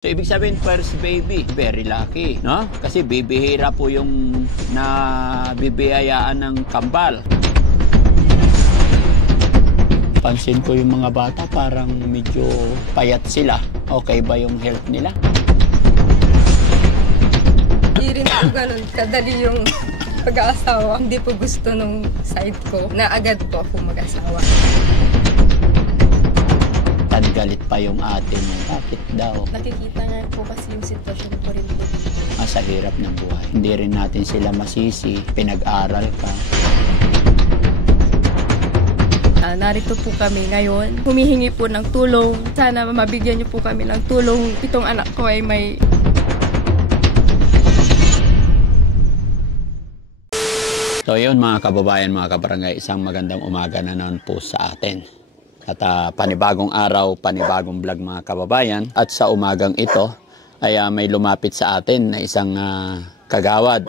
So, ibig sabihin, first baby, very lucky, no? Kasi bibihira po yung nabibiyayaan ng kambal. Pansin ko yung mga bata, parang medyo payat sila. Okay ba yung health nila? Hindi rin po ganun kadali yung pag-aasawa. Hindi po gusto nung side ko na agad po ako mag-asawa. Galit pa yung ate mo. Bakit daw? Nakikita nga po kasi yung sitwasyon ko rin po. Sa hirap ng buhay. Hindi rin natin sila masisi. Pinag-aral ka. Narito po kami ngayon. Humihingi po ng tulong. Sana mabigyan niyo po kami ng tulong. Itong anak ko ay may... So yun mga kababayan, mga kabarangay, isang magandang umaga na naman po sa atin. At panibagong araw, panibagong vlog mga kababayan. At sa umagang ito ay may lumapit sa atin na isang kagawad.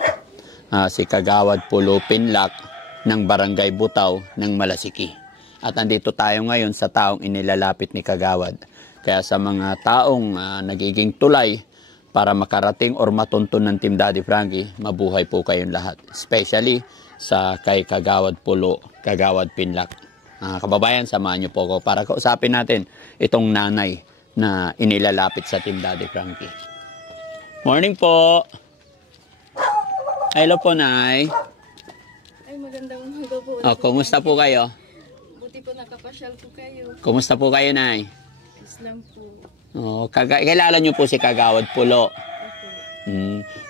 Si Kagawad Pulo Pinlac ng Barangay Butaw ng Malasiki. At andito tayo ngayon sa taong inilalapit ni Kagawad. Kaya sa mga taong nagiging tulay para makarating or matuntun ng Team Daddy Frankie, mabuhay po kayong lahat. Especially sa kay Kagawad Pulo, Kagawad Pinlac. Kababayan, samahan niyo po ako para kausapin natin itong nanay na inilalapit sa Team Daddy Frankie. Morning po! Hello po, Nay. Ay, magandang umaga po. Kumusta po kayo? Buti po nakapasyal po kayo. Kumusta po kayo, Nay? Islam po. Kilala niyo po si Kagawad Pulo.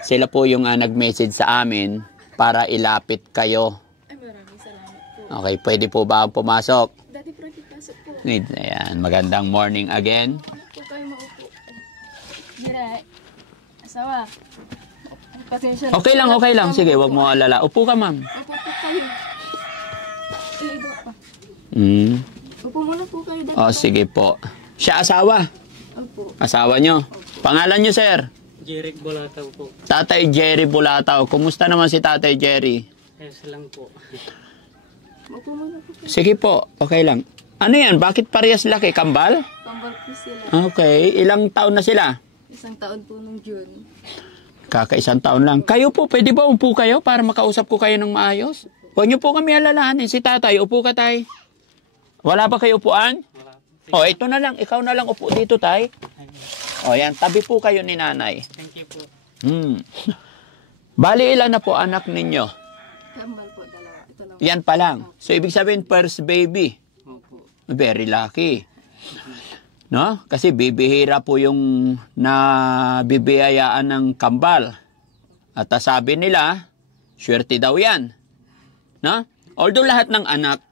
Sila po yung nag-message sa amin para ilapit kayo. Ay, maraming salamat po. Okay, pwede po ba akong pumasok? Daddy Frankie, pasok po. Ayan, magandang morning again. Po kayo maupo. Gira, asawa. Pasensya na. Okay lang. Sige, wag mo alala. Upo ka, ma'am. Upo po kayo. Iba pa. Upo muna po kayo. Daddy. Sige po. Siya asawa? Opo. Asawa nyo? Pangalan nyo, sir? Jerry Bulataw po. Tatay Jerry Bulataw. Kumusta naman si Tatay Jerry? Ayos lang po. Upo muna po kayo. Sige po, okay lang. Ano yan? Bakit parehas laki? Kambal? Kambal po sila. Okay. Ilang taon na sila? Isang taon po nung June. Kakaisang taon lang. Kayo po, pwede ba upo kayo para makausap ko kayo ng maayos? Huwag niyo po kami alalahanin. Si Tatay, upo ka, Tay. Wala ba kayo upuan? Wala. Ito na lang. Ikaw na lang upo dito, Tay. Yan. Tabi po kayo ni Nanay. Thank you po. Bali, ilan na po anak ninyo? Kambal po, dalawa. Ito lang. Yan pa lang. So, ibig sabihin, first baby. Opo. Very lucky. No? Kasi bibihira po yung nabibiyayaan ng kambal. At sabi nila, swerte daw yan. No? Although lahat ng anak,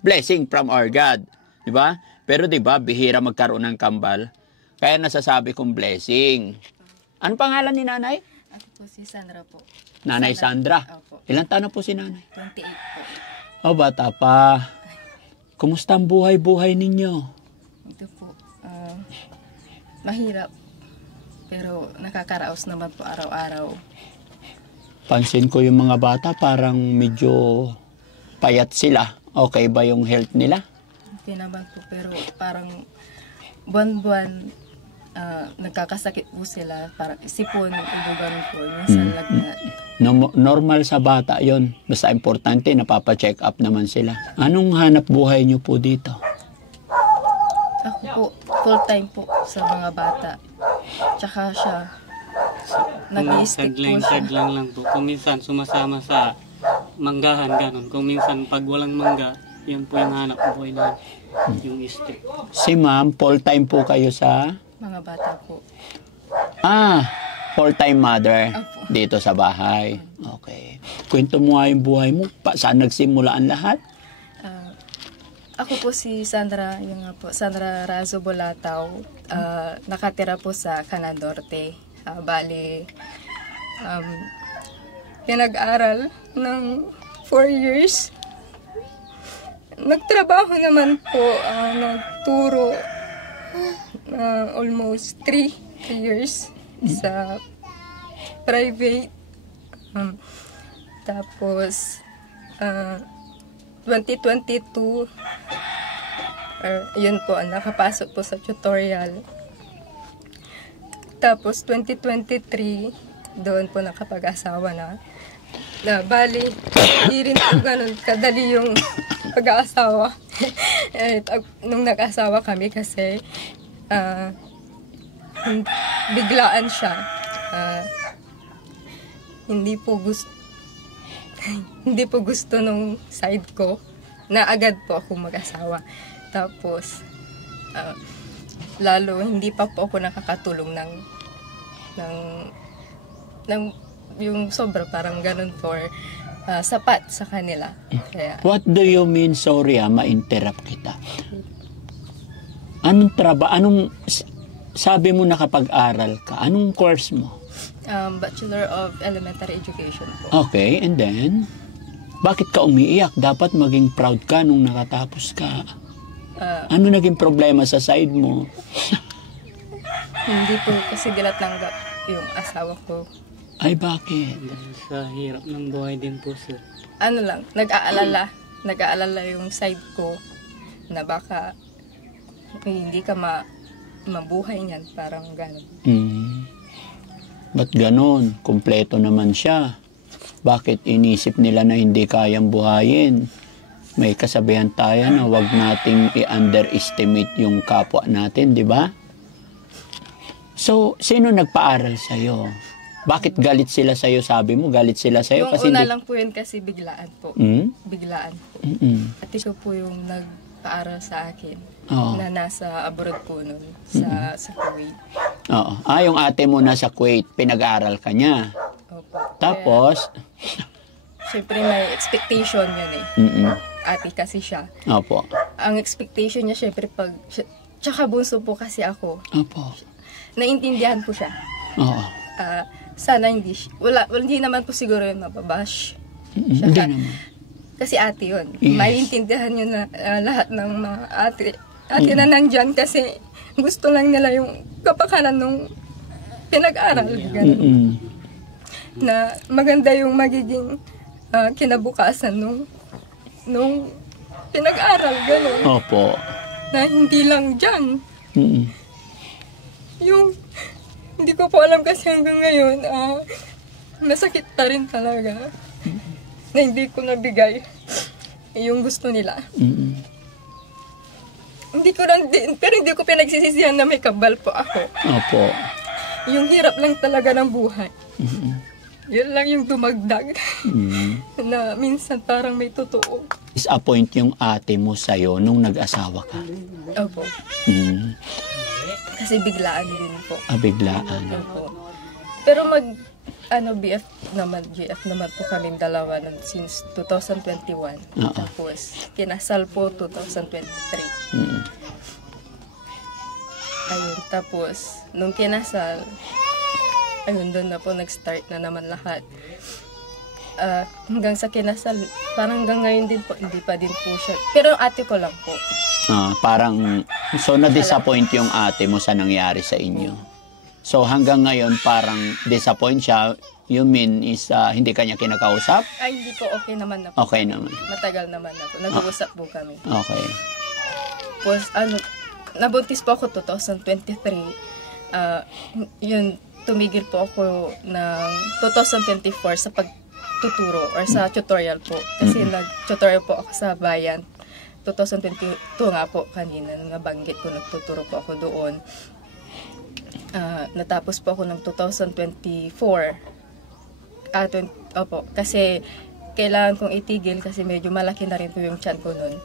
blessing from our God. Diba? Pero diba, bihira magkaroon ng kambal. Kaya nasasabi kong blessing. Ano pangalan ni Nanay? Ako po si Sandra po. Nanay Sandra. Opo. Ilang taon na po si Nanay? 28 po. Bata pa. Kumusta ang buhay-buhay ninyo? Ito po. Mahirap. Pero nakakaraos naman po araw-araw. Pansin ko yung mga bata, parang medyo payat sila. Okay ba yung health nila? Hindi naman po. Pero parang buwan-buwan nagkakasakit po sila. Parang sipon, ibugan po. Minsan lagnat. Normal sa bata yon. Basta importante, napapacheck up naman sila. Anong hanap buhay nyo po dito? Ako po, full-time po sa mga bata. Tsaka siya, nag-i-stick po siya. Taglang lang po. Kung minsan sumasama sa manggahan, ganun. Kung minsan pag walang mangga, yun po yung hanap buhay na yung stick. Si ma'am, full-time po kayo sa... Mga bata po. Full-time mother Opo. dito sa bahay. Okay. Kwento mo nga yung buhay mo. Saan nagsimula ang lahat? Ako po si Sandra, yung nga po, Sandra Razo Bulataw. Nakatira po sa Canandorte. Bali, pinag-aral ng 4 years. Nagtrabaho naman po, nagturo almost 3 years sa private. Tapos, 2022, yun po, nakapasok po sa tutorial. Tapos 2023, doon po nakapag-asawa na. Bali, hindi rin po ganun kadali yung pag-aasawa. Nung nag-asawa kami kasi biglaan siya. Hindi po gusto nung side ko na agad po ako mag-asawa. Tapos, lalo hindi pa po ako nakakatulong ng yung sobra parang ganun for sapat sa kanila. Kaya, What do you mean? Sorry ma-interrupt kita. Anong sabi mo nakapag-aral ka? Anong course mo? Bachelor of Elementary Education po. Okay, and then? Bakit ka umiiyak? Dapat maging proud ka nung nakatapos ka. Ano naging problema sa side mo? Hindi po kasi tanggap yung asawa ko. Ay, bakit? Dahil sa hirap ng buhay din po, sir. Ano lang, nag-aalala yung side ko na baka hindi ka mabuhay niyan, parang gano'n. Ba't ganon? Kompleto naman siya. Bakit inisip nila na hindi kayang buhayin? May kasabihan tayo na wag nating i-underestimate yung kapwa natin, di ba? So, sino nagpaaral sa'yo? Bakit galit sila sa'yo? Sabi mo, galit sila sa'yo? Yung Kasi una lang po yun kasi biglaan po. Biglaan po. Ate ko po yung nagpaaral sa akin. Na nasa abroad po nun, sa Kuwait. Oo. Yung ate mo nasa Kuwait, pinag-aaral ka niya. Opo. Tapos? Siyempre may expectation yun eh. Ate kasi siya. Opo. Ang expectation niya siyempre tsaka bunso po kasi ako. Opo. Naintindihan po siya. Oo. Sana hindi naman po siguro yun mababash. Hindi naman. Kasi ate yun. Yes. Maintindihan yun na lahat ng mga ate na nandyan kasi gusto lang nila yung kapakanan nung pinag-aral. Ganun. Na maganda yung magiging kinabukasan nung pinag-aral. Ganun. Opo. Na hindi lang dyan. Yung hindi ko po alam kasi hanggang ngayon, masakit pa rin talaga na hindi ko nabigay yung gusto nila. Pero hindi ko pinagsisisihan na may kabal po ako. Opo. Yung hirap lang talaga ng buhay. Yun lang yung dumagdag. Na minsan parang may totoo. Disappoint yung ate mo sa'yo nung nag-asawa ka? Opo. Kasi biglaan din po. Biglaan. Opo. Pero GF naman po kaming dalawa since 2021. Tapos, kinasal po 2023. Ayun, tapos, nung kinasal, ayun, doon na po nag-start na naman lahat. Hanggang sa kinasal, parang hanggang ngayon din po, hindi pa din po siya. Pero yung ate ko lang po. So na-disappoint yung ate mo sa nangyari sa inyo. So hanggang ngayon parang disappoint siya. You mean is hindi kanya kinakausap? Ay, hindi po, okay naman na po. Okay naman. Matagal naman na po. Nag-uusap po kami. Okay. Tapos nabuntis po ako 2023. Yun, tumigil po ako ng 2024 sa pagtuturo or sa tutorial po. Kasi nag-tutorial po ako sa bayan. 2022 nga po kanina, nabanggit ko, nagtuturo po ako doon. Natapos po ako ng 2024. Opo, kasi kailangan kong itigil kasi medyo malaki na rin po yung tiyan ko noon.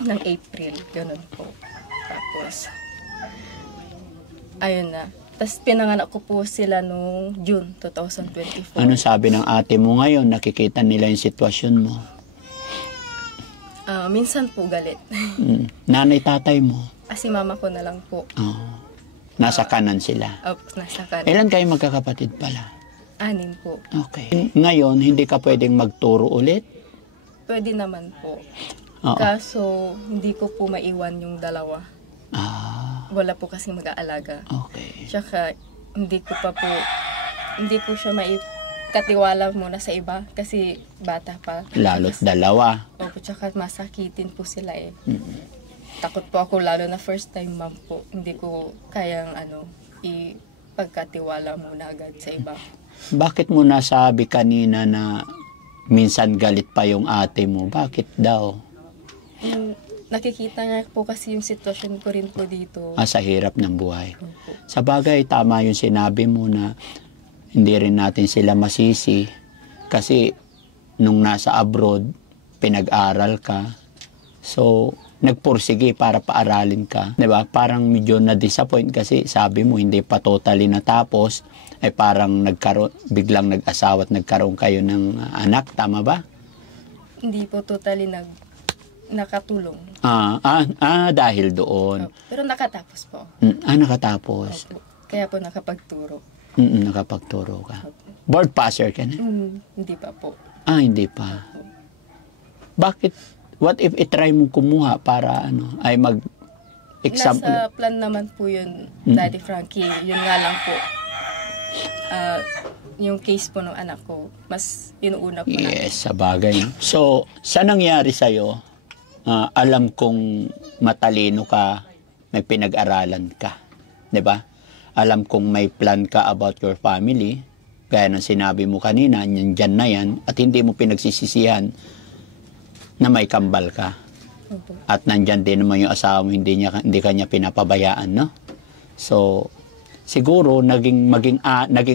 Ng April, ganun po. Tapos, ayun na. Tapos pinanganak ko po sila nung June 2024. Ano sabi ng ate mo ngayon? Nakikita nila yung sitwasyon mo? Minsan po galit. Nanay, tatay mo? Si mama ko na lang po. Nasa kanan sila? Opo, nasa kanan. Ilan kayo magkakapatid pala? 6 po. Okay. Ngayon, hindi ka pwedeng magturo ulit? Pwede naman po. Oo. Kaso, hindi ko po maiwan yung dalawa. Wala po kasi mag-aalaga. Okay. Tsaka, hindi po siya katiwala muna sa iba kasi bata pa. Lalo't dalawa. Opo, tsaka masakitin po sila eh. Takot po ako lalo na first time mom po. Hindi ko kayang ipagkatiwala muna agad sa iba. Bakit mo nasabi kanina na minsan galit pa yung ate mo? Bakit daw? Nakikita niya po kasi yung sitwasyon ko rin po dito. Sa hirap ng buhay. Opo. Sa bagay, tama yung sinabi mo na hindi rin natin sila masisi. Kasi nung nasa abroad, pinag-aral ka. So, nagpursige para paaralin ka. Diba? Parang medyo na-disappoint kasi sabi mo hindi pa totally natapos. Ay parang biglang nag-asawa at nagkaroon kayo ng anak. Tama ba? Hindi po totally nakatulong. Dahil doon. Pero nakatapos po. Nakatapos. Opo. Kaya po nakapagturo. Nakapagturo ka. Board passer ka na? Hindi pa po. Hindi pa. Bakit? What if itry mo kumuha para mag-exam? Nasa plan naman po yun, Daddy Frankie. Yun nga lang po. Yung case po ng anak ko, mas inuuna po natin. Yes, sa bagay. So, sa nangyari sa'yo, alam kong matalino ka, may pinag-aralan ka. 'Di ba? Alam kong may plan ka about your family. Gaya ng sinabi mo kanina, nandyan na yan, at hindi mo pinagsisisihan na may kambal ka. Opo. At nandyan din naman yung asawa mo, hindi kanya pinapabayaan, no? So, siguro, naging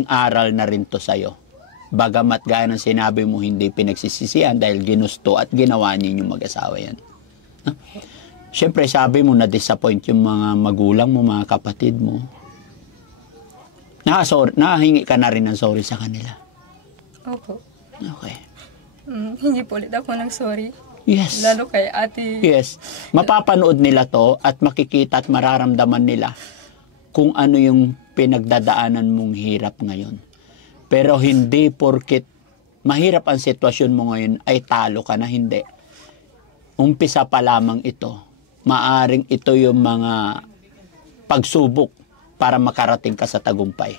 aral na rin to sa'yo. Bagamat gaya ng sinabi mo, hindi pinagsisisihan dahil ginusto at ginawa ninyong mag-asawa yan. No? Siyempre, sabi mo, na-disappoint yung mga magulang mo, mga kapatid mo. Nakahingi ka na rin ng sorry sa kanila. Opo. Okay. Hindi po ulit ako ng sorry. Yes. Lalo kay ate. Yes. Mapapanood nila to at makikita at mararamdaman nila kung ano yung pinagdadaanan mong hirap ngayon. Pero hindi porket mahirap ang sitwasyon mo ngayon ay talo ka na, hindi. Umpisa pa lamang ito. Maaring ito yung mga pagsubok para makarating ka sa tagumpay.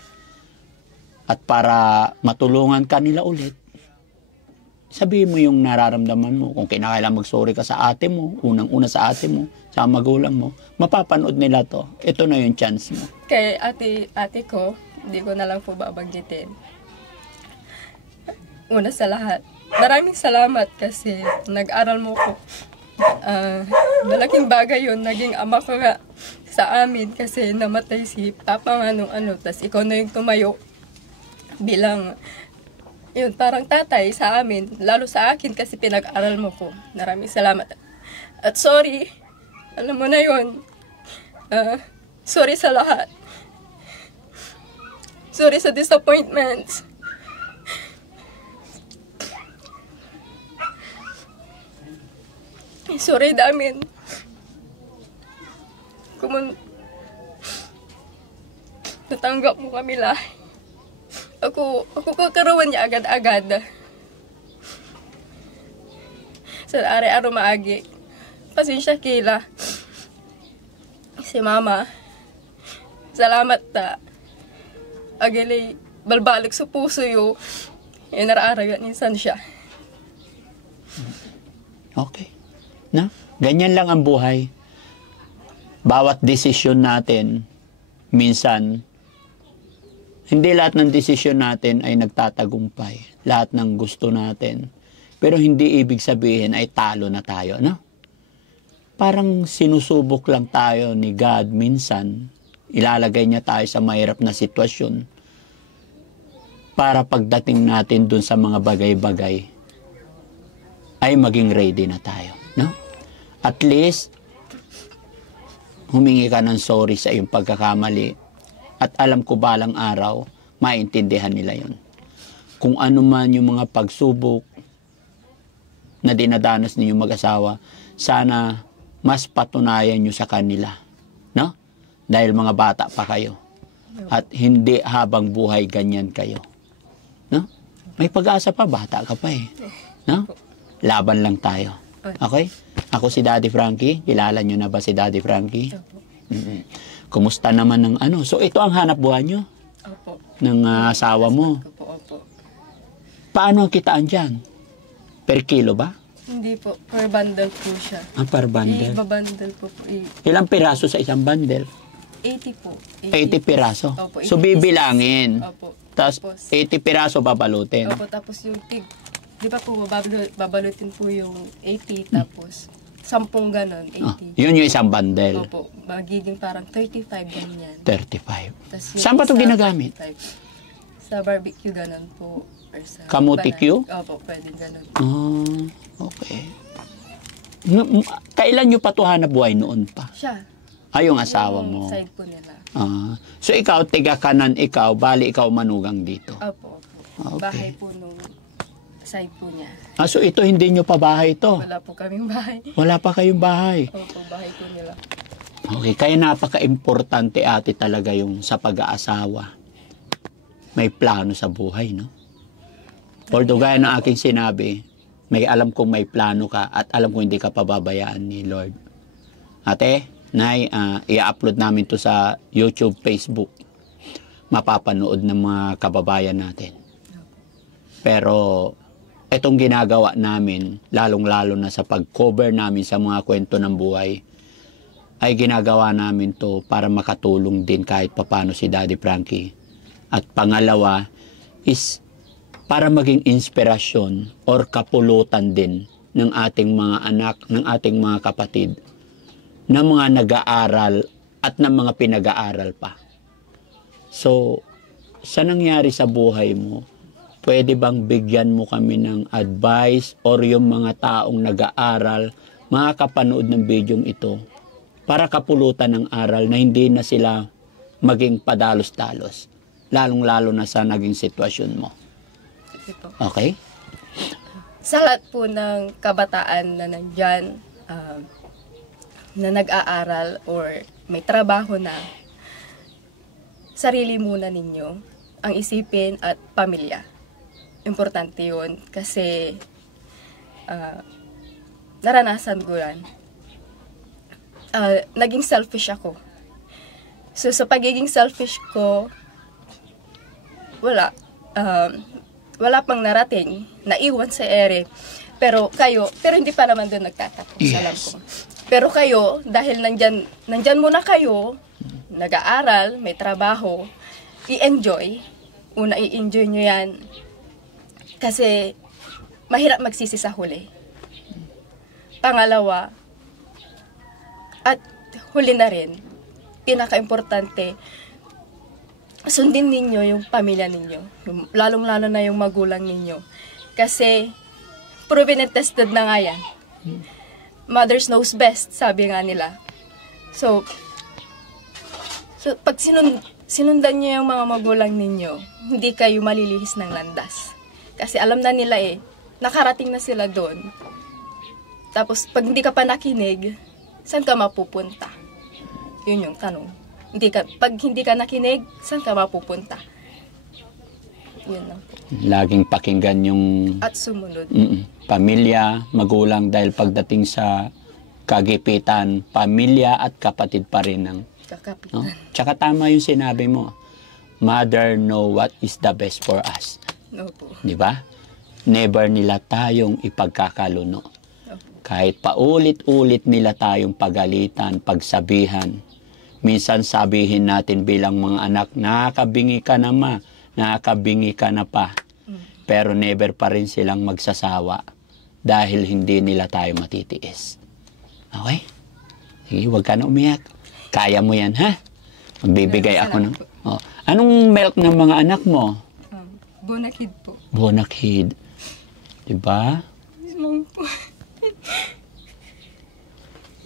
At para matulungan ka nila ulit, sabihin mo yung nararamdaman mo. Kung kinakailangan mag-sorry ka sa ate mo, unang-una sa ate mo, sa magulang mo, mapapanood nila to. Ito na yung chance mo. Kay ate ko, hindi ko na lang po babanggitin. Una sa lahat, maraming salamat kasi nag-aral mo ko. Malaking bagay yun, naging ama ko nga sa amin kasi namatay si Papa nga nung tas ikaw na yung tumayo bilang yun, parang tatay sa amin, lalo sa akin kasi pinag-aral mo ko. Maraming salamat. At sorry, alam mo na yun, sorry sa lahat. Sorry sa disappointments. Sorry damin. Kung natanggap mo kami lahat. Ako kakaroon niya agad-agad. Sa are-aro maagi. Pasensya kila. Si mama. Salamat ta. Agali balbalik sa puso yo. Naraaragan minsan siya. Okay. Na? Ganyan lang ang buhay. Bawat desisyon natin, minsan, hindi lahat ng desisyon natin ay nagtatagumpay. Lahat ng gusto natin. Pero hindi ibig sabihin ay talo na tayo, no? Parang sinusubok lang tayo ni God minsan. Ilalagay niya tayo sa mahirap na sitwasyon para pagdating natin dun sa mga bagay-bagay ay maging ready na tayo, no? At least, humingi ka ng sorry sa iyong pagkakamali. At alam ko balang araw, maintindihan nila yon. Kung ano man yung mga pagsubok na dinadanas ninyong mag-asawa, sana mas patunayan nyo sa kanila. No? Dahil mga bata pa kayo. At hindi habang buhay ganyan kayo. No? May pag-asa pa, bata ka pa eh. No? Laban lang tayo. Okay? Ako si Daddy Frankie. Kilala nyo na ba si Daddy Frankie? Kumusta naman ng ano? So ito ang hanap buhay nyo? Opo. Ng asawa mo? Opo. Paano kitaan dyan? Per kilo ba? Hindi po. Per bundle po siya. Per bundle? Iba-bundle po. Ilang piraso sa isang bundle? 80 po. 80 piraso. Opo, 80 So, bibilangin. Opo. Tapos, 80 piraso babalutin. Opo, tapos yung di ba po, babalutin po yung 80, tapos 10 ganon, 80. Ah, yun yung isang bundle. Opo, magiging parang 35 ganyan. 35. Tas yung Saan ba ito isa, ginagamit? 45. Sa barbecue ganon po. Or sa Kamuti Q? Opo, pwede ganon. Okay. Kailan nyo pa ito hanap buhay noon pa? Siya. Yung asawa Yung mo. side po nila. So ikaw, tiga kanan ikaw, bali ikaw manugang dito. Opo. Okay. Bahay po nung side po niya. So ito hindi nyo pa bahay ito? Wala po kaming bahay. Wala pa kayong bahay? Opo, bahay po nila. Okay, kaya napaka-importante ate talaga yung sa pag-aasawa. May plano sa buhay, no? Although gaya ng aking sinabi, may alam kong may plano ka at alam kong hindi ka pababayaan ni Lord. Ate, Nay, i-upload namin to sa YouTube, Facebook. Mapapanood ng mga kababayan natin. Pero itong ginagawa namin, lalong-lalo na sa pag-cover namin sa mga kwento ng buhay, ay ginagawa namin to para makatulong din kahit papano si Daddy Frankie. At pangalawa is para maging inspirasyon or kapulutan din ng ating mga anak, ng ating mga kapatid, ng mga nag-aaral at ng mga pinag-aaral pa. So, sa nangyari sa buhay mo, pwede bang bigyan mo kami ng advice or yung mga taong nag-aaral, makakapanood ng bidyong ito para kapulutan ng aral na hindi na sila maging padalos-dalos, lalong-lalo na sa naging sitwasyon mo. Okay? Sa lahat po ng kabataan na nandyan, na nag-aaral or may trabaho na, sarili muna ninyo ang isipin at pamilya. Importante yun kasi naranasan ko yan. Naging selfish ako. So sa pagiging selfish ko, wala pang narating, naiwan sa ere. Pero hindi pa naman doon nagtatapos, yes. Alam ko. Pero kayo, dahil nandyan muna kayo, nag-aaral, may trabaho, i-enjoy. Una, i-enjoy nyo yan. Kasi, mahirap magsisi sa huli. Pangalawa, at huli na rin, pinaka-importante, sundin ninyo yung pamilya ninyo. Lalong-lalo na yung magulang ninyo. Kasi, proven and tested na nga yan. Mothers knows best, sabi nga nila. So pag sinundan nyo yung mga magulang ninyo, hindi kayo malilihis ng landas. Kasi alam na nila nakarating na sila doon. Tapos pag hindi ka pa nakinig, saan ka mapupunta? Yun yung tanong. Pag hindi ka nakinig, saan ka mapupunta? Yun lang po. Laging pakinggan yung at sumunod. Pamilya, magulang, dahil pagdating sa kagipitan, pamilya at kapatid pa rin ang Kakapitan. no? Tsaka tama yung sinabi mo. Mother know what is the best for us. No po. Di ba? Never nila tayong ipagkakaluno. Kahit paulit-ulit nila tayong pagalitan, pagsabihan. Minsan sabihin natin bilang mga anak, nakakabingi ka na ma, nakakabingi ka na pa. Pero never pa rin silang magsasawa dahil hindi nila tayo matitiis. Okay? Sige, huwag ka na umiyak. Kaya mo yan, ha? Magbibigay ako ng... Anong milk ng mga anak mo? Bonakid po. Bonakid. Diba? Isang po.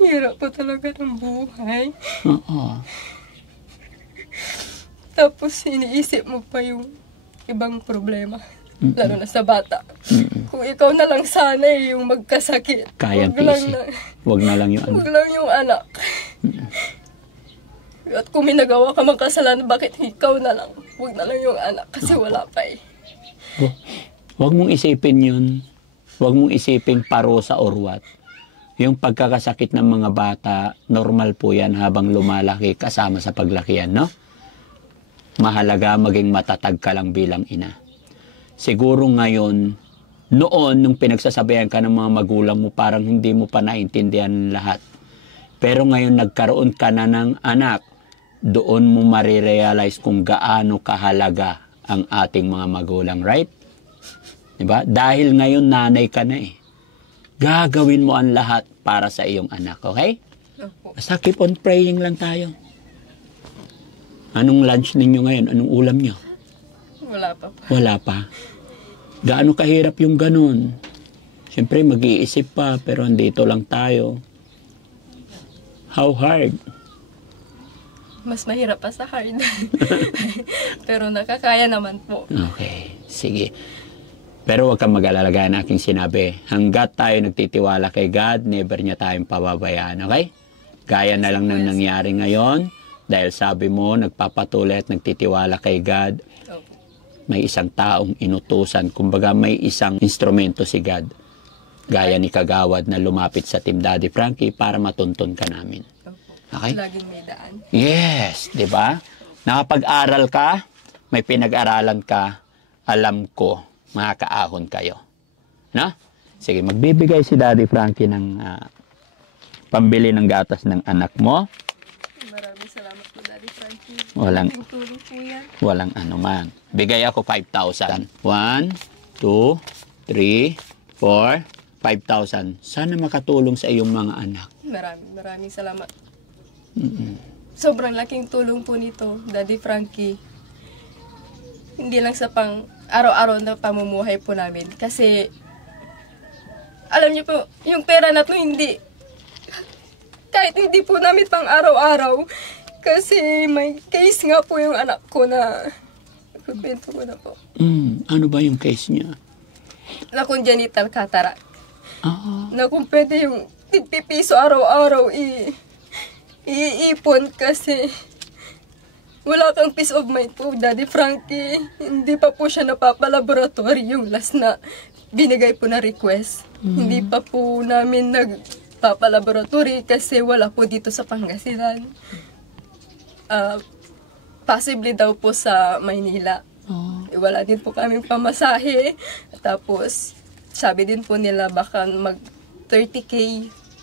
Hirap po talaga ng buhay. Oo. Tapos iniisip mo pa yung ibang problema. Lalo na sa bata. Kung ikaw na lang sana yung magkasakit. Kayang tiisin. Huwag na lang yung anak. Huwag lang yung anak. At kung may nagawa ka mang kasalanan, bakit ikaw na lang? Huwag na lang yung anak kasi wala pa Huwag mong isipin yun. Huwag mong isipin parusa or what. Yung pagkakasakit ng mga bata, normal po yan habang lumalaki kasama sa paglakihan, no? Mahalaga maging matatag ka lang bilang ina. Siguro ngayon, noon, nung pinagsasabihan ka ng mga magulang mo, parang hindi mo pa naintindihan lahat. Pero ngayon, nagkaroon ka na ng anak, doon mo marirealize kung gaano kahalaga ang ating mga magulang, right? Diba? Dahil ngayon nanay ka na eh. Gagawin mo ang lahat para sa iyong anak, okay? Opo. Basta keep on praying lang tayo. Anong lunch ninyo ngayon? Anong ulam nyo? Wala pa po. Wala pa. Gaano kahirap yung ganun? Siyempre mag-iisip pa, pero andito lang tayo. How hard? Mas mahirap pa sa hard. Pero nakakaya naman po. Okay, sige. Pero huwag kang mag-alala gaya ng aking sinabi. Hanggat tayo nagtitiwala kay God, never niya tayong pababayaan, okay? Gaya na lang ng nangyari ngayon, dahil sabi mo, nagpapatuloy at nagtitiwala kay God, Opo. may isang taong inutusan, kumbaga may isang instrumento si God, gaya ni Kagawad na lumapit sa Team Daddy Frankie para matuntun ka namin. Opo. Okay? Laging may daan. Yes, di ba? Nakapag-aral ka, may pinag-aralan ka, alam ko, makakaahon kayo. No? Sige, magbibigay si Daddy Frankie ng pambili ng gatas ng anak mo. Maraming salamat po, Daddy Frankie. Walang- Malaking tulong po yan. Walang anuman. Bigay ako 5,000. 1, 2, 3, 4, 5,000. Sana makatulong sa iyong mga anak. Maraming salamat. Sobrang laking tulong po nito, Daddy Frankie. Hindi lang sa pang araw-araw na pamumuhay po namin. Kasi, alam niyo po, yung pera na to hindi, kahit hindi po namin pang araw-araw. Kasi may case nga po yung anak ko na, kukwento ko na po, Ano ba yung case niya? na congenital cataract. Ah, Na kung pwede yung tigpipiso araw-araw iipon kasi wala kang peace of mind po, Daddy Frankie. Hindi pa po siya napapalaboratory yung last na binigay po na request. Hindi pa po namin nagpapalaboratory kasi wala po dito sa Pangasinan. Possibly daw po sa Maynila. Wala din po kaming pamasahe. Tapos, sabi din po nila baka mag 30K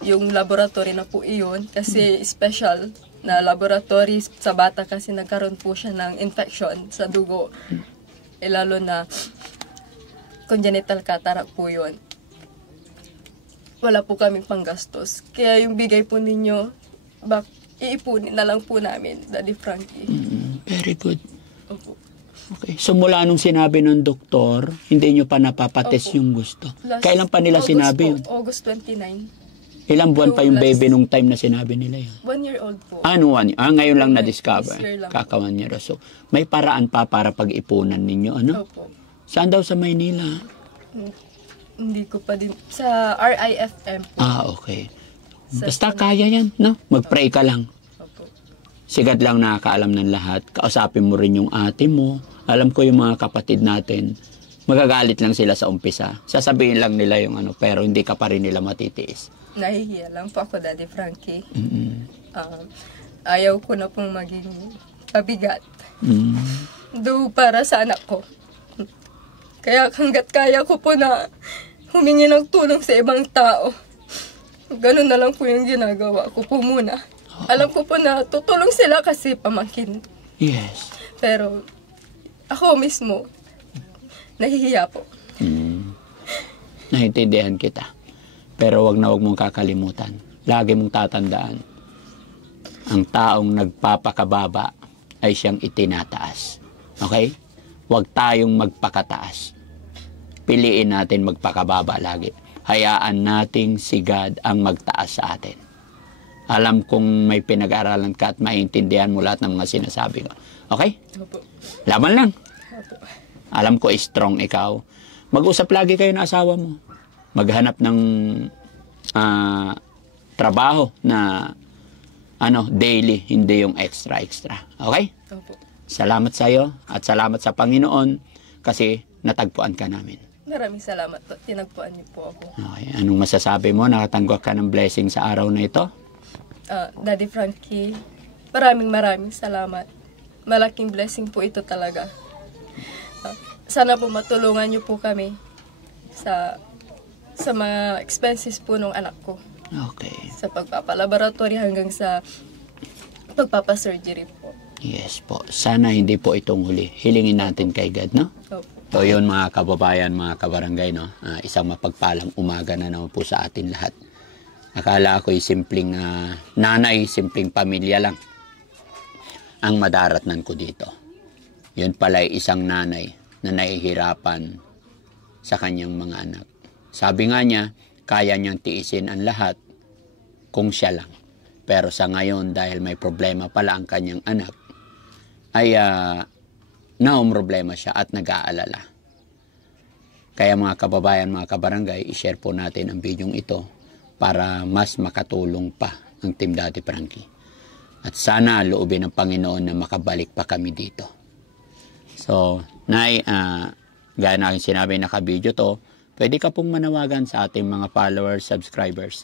yung laboratory na po iyon kasi special na laboratory sa bata kasi nagkaroon po siya ng infection sa dugo. Lalo na congenital cataract po yun. Wala po kaming panggastos. Kaya yung bigay po ninyo, iipunin na lang po namin, Daddy Frankie. very good. Opo. Okay. So mula nung sinabi ng doktor, hindi nyo pa napapatest Opo. yung gusto. Last Kailan pa nila August sinabi po, yun? August 29. Ilang buwan pa yung Yung last- baby nung time na sinabi nila yun? 1 year old po. Ano, ngayon lang na-discover. This year lang. Kaka 1 year. So, may paraan pa para pag-ipunan ninyo, ano? Opo. Saan daw sa Maynila? Hindi ko pa din. Sa RIFM po. Okay. Sa- Basta kaya yan, no? Mag-pray ka lang. Opo. Si God lang nakakaalam ng lahat. Kausapin mo rin yung ate mo. Alam ko yung mga kapatid natin, magagalit lang sila sa umpisa. Sasabihin lang nila yung ano, pero hindi ka pa rin nila matitiis. Nahihiya lang po ako, Daddy Frankie. Mm-mm. Ayaw ko na pong maging pabigat. Mm. Do para sa anak ko. Kaya hanggat kaya ko po na humingi ng tulong sa ibang tao. Ganun na lang po yung ginagawa ko po muna. Alam ko po na tutulong sila kasi pamangkin. Yes. Pero ako mismo, nahihiya po. Naintindihan kita. Pero wag mong kakalimutan. Lagi mong tatandaan. Ang taong nagpapakababa ay siyang itinataas. Okay? Huwag tayong magpakataas. Piliin natin magpakababa lagi. Hayaan nating si God ang magtaas sa atin. Alam kong may pinag-aralan ka at maintindihan mo lahat ng mga sinasabi ko. Okay? Opo. Laban lang. Opo. Alam ko strong ikaw. Mag-usap lagi kayo ng asawa mo. Maghanap ng trabaho na daily, hindi yung extra. Okay? Opo. Salamat sa iyo at salamat sa Panginoon kasi natagpuan ka namin. Maraming salamat po. Tinagpuan niyo po ako. Okay. Anong masasabi mo? Nakatanggap ka ng blessing sa araw na ito? Daddy Frankie, maraming salamat. Malaking blessing po ito talaga. Sana po matulungan niyo po kami sa mga expenses po ng anak ko. Okay. Sa pagpapalaboratory hanggang sa pagpapasurgery po. Yes po. Sana hindi po itong huli. Hilingin natin kay God, no? Opo. So yun mga kababayan, mga kabarangay, no? Isang mapagpalang umaga na naman po sa atin lahat. Akala ko'y simpleng nanay, simpleng pamilya lang ang madaratnan ko dito. Yun pala ay isang nanay na nahihirapan sa kanyang mga anak. Sabi nga niya, kaya niyang tiisin ang lahat kung siya lang. Pero sa ngayon, dahil may problema pala ang kanyang anak, ay problema siya at nag-aalala. Kaya mga kababayan, mga kabarangay, i-share po natin ang bidyong ito para mas makatulong pa ang Team Daddy Frankie. At sana loobin ng Panginoon na makabalik pa kami dito. So, Nay, gaya na aking sinabi, nakabidyo to, pwede ka pong manawagan sa ating mga followers, subscribers.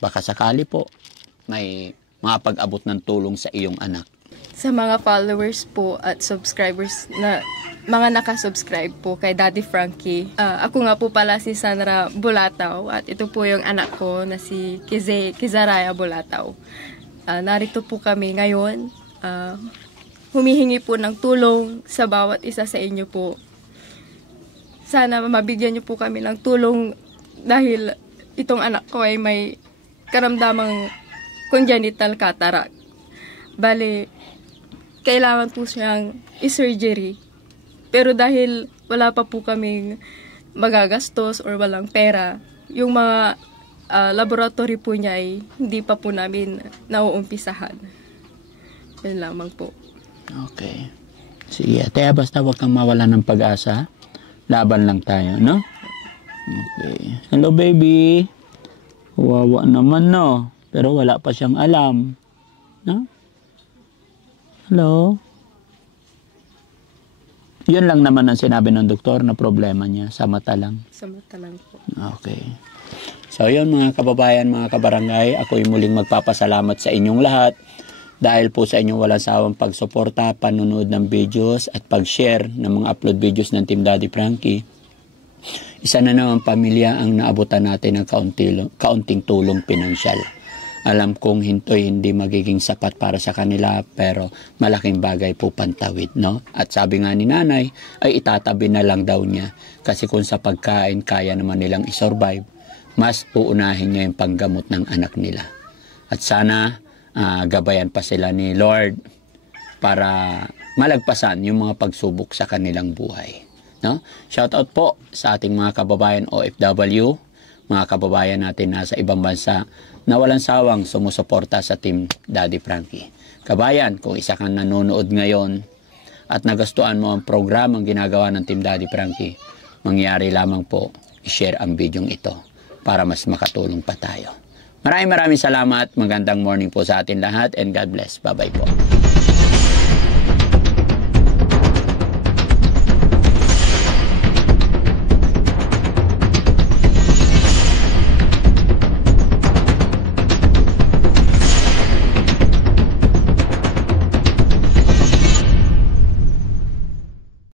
Baka sakali po may makapag-abot ng tulong sa iyong anak. Sa mga followers po at subscribers na mga nakasubscribe po kay Daddy Frankie. Ako nga po pala si Sandra Bulataw at ito po yung anak ko na si Kizaraya Bulataw. Narito po kami ngayon. Humihingi po ng tulong sa bawat isa sa inyo po. Sana mabigyan niyo po kami ng tulong dahil itong anak ko ay may karamdamang congenital cataract. Bale, kailangan po siyang i-surgery. Pero dahil wala pa po kaming magagastos or walang pera, yung mga laboratory po niya ay hindi pa po namin nauumpisahan. Yun lamang po. Okay. Sige, Ate, basta huwag kang mawala ng pag-asa. Laban lang tayo, no? Okay. Hello, baby. Wawa naman, no? Pero wala pa siyang alam. No? Hello? Yun lang naman ang sinabi ng doktor na problema niya. Sa mata lang. Sa mata lang po. Okay. So yun mga kababayan, mga kabarangay, ako'y muling magpapasalamat sa inyong lahat dahil po sa inyong walang sawang pagsuporta, panunood ng videos at pag-share ng mga upload videos ng Team Daddy Frankie. Isa na naman pamilya ang naabutan natin ng kaunting tulong pinansyal. Alam kong hindi magiging sapat para sa kanila, pero malaking bagay po pantawid, no? At sabi nga ni nanay, ay itatabi na lang daw niya. Kasi kung sa pagkain, kaya naman nilang isurvive, mas uunahin niya yung panggamot ng anak nila. At sana, gabayan pa sila ni Lord para malagpasan yung mga pagsubok sa kanilang buhay, no? Shout out po sa ating mga kababayan OFW, mga kababayan natin nasa ibang bansa na walang sawang sumusuporta sa Team Daddy Frankie. Kabayan, kung isa kang nanonood ngayon at nagustuhan mo ang programang ginagawa ng Team Daddy Frankie, mangyari lamang po i-share ang bidyong ito para mas makatulong pa tayo. Maraming salamat. Magandang morning po sa atin lahat and God bless. Bye-bye po.